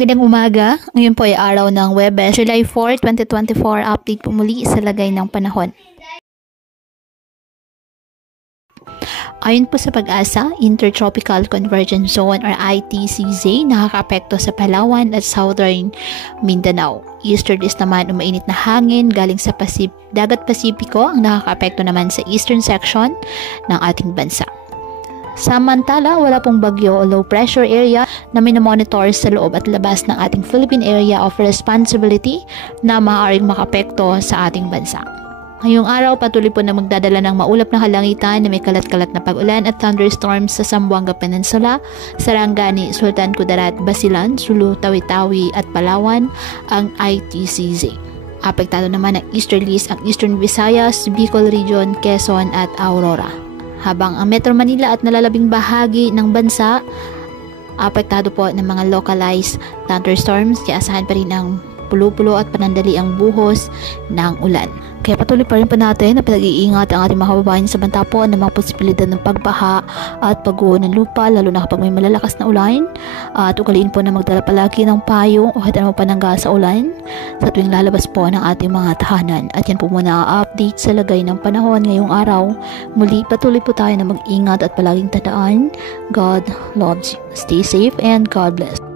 Magandang umaga. Ngayon po ay araw ng Webes, July 4, 2024. Update po muli sa lagay ng panahon. Ayon po sa Pag-asa, Intertropical Convergence Zone or ITCZ nakakaapekto sa Palawan at Southern Mindanao. Easterlies naman umainit na hangin galing sa Dagat Pasipiko ang nakakaapekto naman sa eastern section ng ating bansa. Samantala, wala pong bagyo o low pressure area na minomonitor sa loob at labas ng ating Philippine Area of Responsibility na maaaring makapekto sa ating bansa. Ngayong araw, patuloy po na magdadala ng maulap na kalangitan na may kalat-kalat na pag-ulan at thunderstorms sa Zamboanga Peninsula, Sarangani, Sultan Kudarat, Basilan, Sulu, Tawi-Tawi at Palawan ang ITCZ. Apektado naman ang easterlies ang Eastern Visayas, Bicol Region, Quezon at Aurora. Habang ang Metro Manila at nalalabing bahagi ng bansa, apektado po ng mga localized thunderstorms, kaya asahan pa rin ang pulo-pulo at panandali ang buhos ng ulan. Kaya patuloy pa rin po natin na pag-iingat ang ating mga kababayan sa banta po ng mga posibilidad ng pagbaha at pagguho ng lupa, lalo na kapag may malalakas na ulan. At ugaliin po na magdala palagi ng payong o hata naman panangga sa ulan sa tuwing lalabas po ng ating mga tahanan. At yan po muna ang update sa lagay ng panahon ngayong araw. Muli patuloy po tayo na mag-ingat at palaging tandaan, God loves you. Stay safe and God bless.